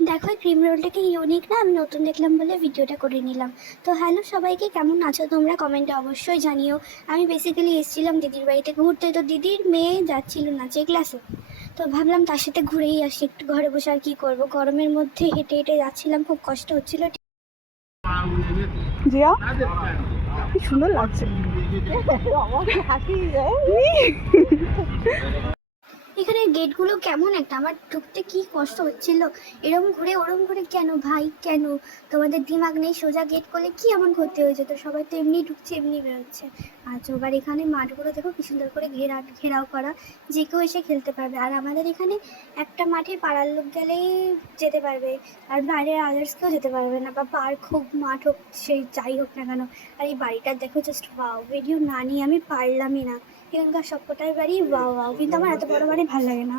দেখো ক্রিম রোলটা কি ইউনিক না, আমি নতুন দেখলাম বলে ভিডিওটা করে নিলাম। তো হ্যালো সবাইকে, কেমন আছো তোমরা? কমেন্টে অবশ্যই জানিও। আমি বেসিক্যালি এসেছিলাম দিদির বাড়িতে ঘুরতে, তো দিদির মেয়ে যাচ্ছিল নাচের ক্লাসে, তো ভাবলাম তার সাথে ঘুরেই আসি। একটু ঘরে বসে আর কী করবো, গরমের মধ্যে হেঁটে হেঁটে যাচ্ছিলাম, খুব কষ্ট হচ্ছিল। জিয়া কি সুন্দর লাগছে। এখানে গেটগুলো কেমন একটা, আমার ঢুকতে কি কষ্ট হচ্ছিল। এরম ঘুরে ওরম ঘুরে কেন ভাই, কেন? তোমাদের দিমাগ নেই? সোজা গেট করলে কি এমন ক্ষতি হয়েছে? তো সবাই তো এমনি ঢুকছে এমনি বেরোচ্ছে। আর এবার এখানে মাঠগুলো দেখো কি সুন্দর করে ঘেরাও করা, যে কেউ এসে খেলতে পারবে। আর আমাদের এখানে একটা মাঠে পাড়ার লোক গেলেই যেতে পারবে, আর বাইরের আদার্স কেউ যেতে পারবে না। বা পার্ক হোক, মাঠ হোক, সেই যাই হোক না কেন। আর এই বাড়িটা দেখো, জাস্ট ওয়াও। ভিডিও না নিয়ে আমি পারলামই না। এখানকার সবকটার বাড়ি ওয়াও ওয়াও, কিন্তু আমার এত বড় বাড়ি ভালো লাগে না।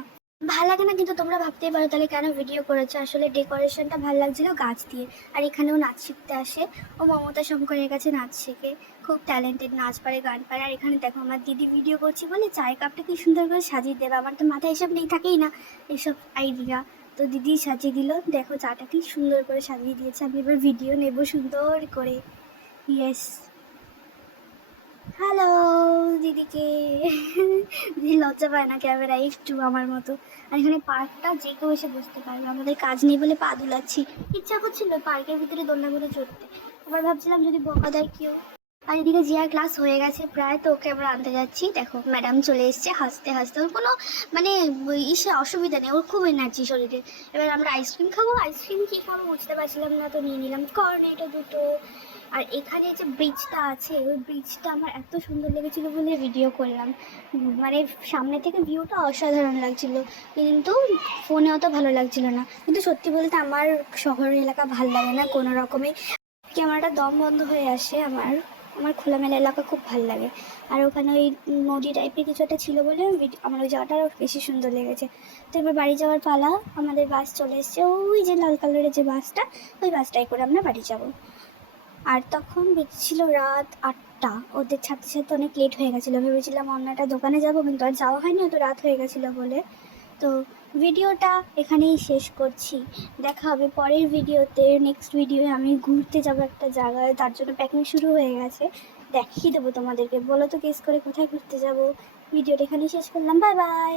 ভাল লাগে না, কিন্তু তোমরা ভাবতেই পারো তাহলে কেন ভিডিও করেছে। আসলে ডেকোরেশনটা ভালো লাগছিল গাছ দিয়ে। আর এখানেও নাচ শিখতে আসে, ও মমতা শঙ্করের কাছে নাচ শেখে। খুব ট্যালেন্টেড, নাচ পারে, গান পারে। আর এখানে দেখো আমার দিদি ভিডিও করছি বলে চায়ের কাপটা কি সুন্দর করে সাজিয়ে দেবে। আমার তো মাথায় এসব নেই, থাকেই না এসব আইডিয়া। তো দিদি সাজিয়ে দিল, দেখো চাটা কি সুন্দর করে সাজিয়ে দিয়েছে। আমি এবার ভিডিও নেব সুন্দর করে। ইয়েস, হ্যালো দিদিকে। দিদি লজ্জা পায় না ক্যামেরায় একটু আমার মতো। আর এখানে পার্কটা যে কেউ এসে বসতে পারবে। আমাদের কাজ নেই বলে পা দুলাচ্ছি। ইচ্ছা করছিল পার্কের ভিতরে দোলনাগুলো চড়তে, আবার ভাবছিলাম যদি বকা দেয় কেউ। আর এদিকে জিয়ার ক্লাস হয়ে গেছে প্রায়, তো ওকে আমরা আনতে যাচ্ছি। দেখো ম্যাডাম চলে এসছে হাসতে হাসতে। ওর কোনো মানে অসুবিধা নেই, ওর খুব এনার্জি শরীরে। এবার আমরা আইসক্রিম খাবো, আইসক্রিম কী খাবো বুঝতে পারছিলাম না, তো নিয়ে নিলাম কর্নেটো দুটো। আর এখানে যে ব্রিজটা আছে, ওই ব্রিজটা আমার এত সুন্দর লেগেছিলো বলে ভিডিও করলাম। মানে সামনে থেকে ভিউটা অসাধারণ লাগছিল, কিন্তু ফোনে অত ভালো লাগছিল না। কিন্তু সত্যি বলতে আমার শহর এলাকা ভালো লাগে না কোনো রকমে। ক্যামেরাটা দম বন্ধ হয়ে আসে আমার। আমার খোলামেলা এলাকা খুব ভালো লাগে। আর ওখানে ওই নদী টাইপের কিছু একটা ছিল বলে আমার ওই জায়গাটা আরও বেশি সুন্দর লেগেছে। তো এবার বাড়ি যাওয়ার পালা। আমাদের বাস চলে এসছে, ওই যে লাল কালারের যে বাসটা, ওই বাসটাই করে আমরা বাড়ি যাব। আর তখন বেজেছিল রাত 8টা। ওদের ছাড়তে ছাড়তে অনেক লেট হয়ে গেছিলো। ভেবেছিলাম অন্য একটা দোকানে যাবো, কিন্তু আর যাওয়া হয়নি, অত রাত হয়ে গেছিলো বলে। তো ভিডিওটা এখানেই শেষ করছি। দেখা হবে পরের ভিডিওতে। নেক্সট ভিডিওয়ে আমি ঘুরতে যাবো একটা জায়গায়, তার জন্য প্যাকিং শুরু হয়ে গেছে। দেখিয়ে দেবো তোমাদেরকে। বলো তো গেস করে কোথায় ঘুরতে যাব। ভিডিওটা এখানেই শেষ করলাম, বাই বাই।